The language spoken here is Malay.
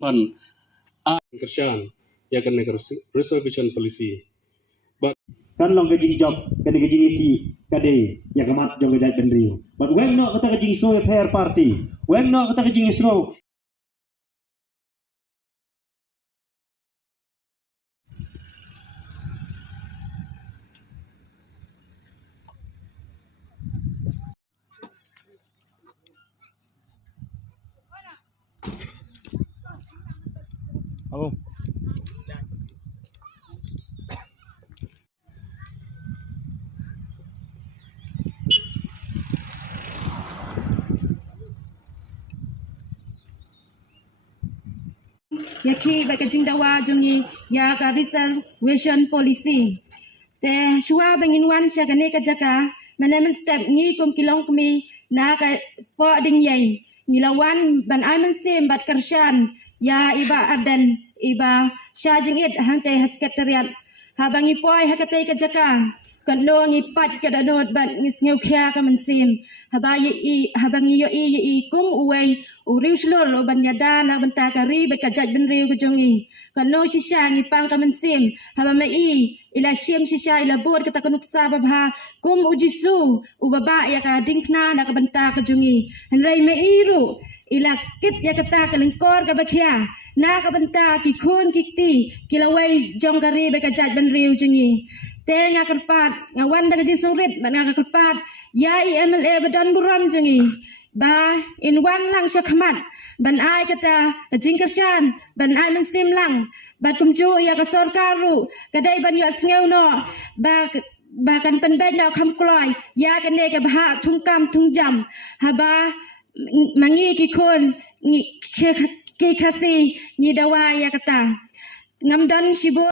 Pan kerjaan ya kan reservation policy. Kan long kajing job kan kajing iki kade ya kamat jong kajai pendriu but when no kata kajing so fair party when no kata kajing slow Oh. Yaki bakajing dawa jungi ya ka reservation policy. Te shua bangin wan sya kane ka jaka manamen step ngi kum kilong kumi na ka po ding yai ngilawan ban aiman sim bat karshan ya iba adan iba sya jingit hante haskatariat habangi poi hakatai ka jaka kan no ngi pat ka danot bat ngis ngeu kya ka man sim habayi i habangi yo i kum uwei uriu slor lo ban yada na banta kari be ka jaj ben riu ka jongi kan no shisha ngi pang ka man sim habama i ila shim shisha ila bor kata kanuk sabab ha kum ujisu ubaba ya ka dingkna na ka banta ka jongi henrai me iru ila kit ya kata ka lengkor ka bakhya na ka banta ki khun kikti kilawai jong kari be ka jaj ben riu jongi te nga kerpat nga wan daga jisurit ban nga kerpat ya i MLA badan buram jongi ba in wan lang sya khamat ban ai kata kajing kersan ban ai man sim lang ba kumju ya ka sorkaru kadai ban ya sngew no ba kan pen bed no kham kloi ya kan ne ka bha thung kam thung jam haba mangi ki khon ki khasi ni dawa ya kata ngam dan shibo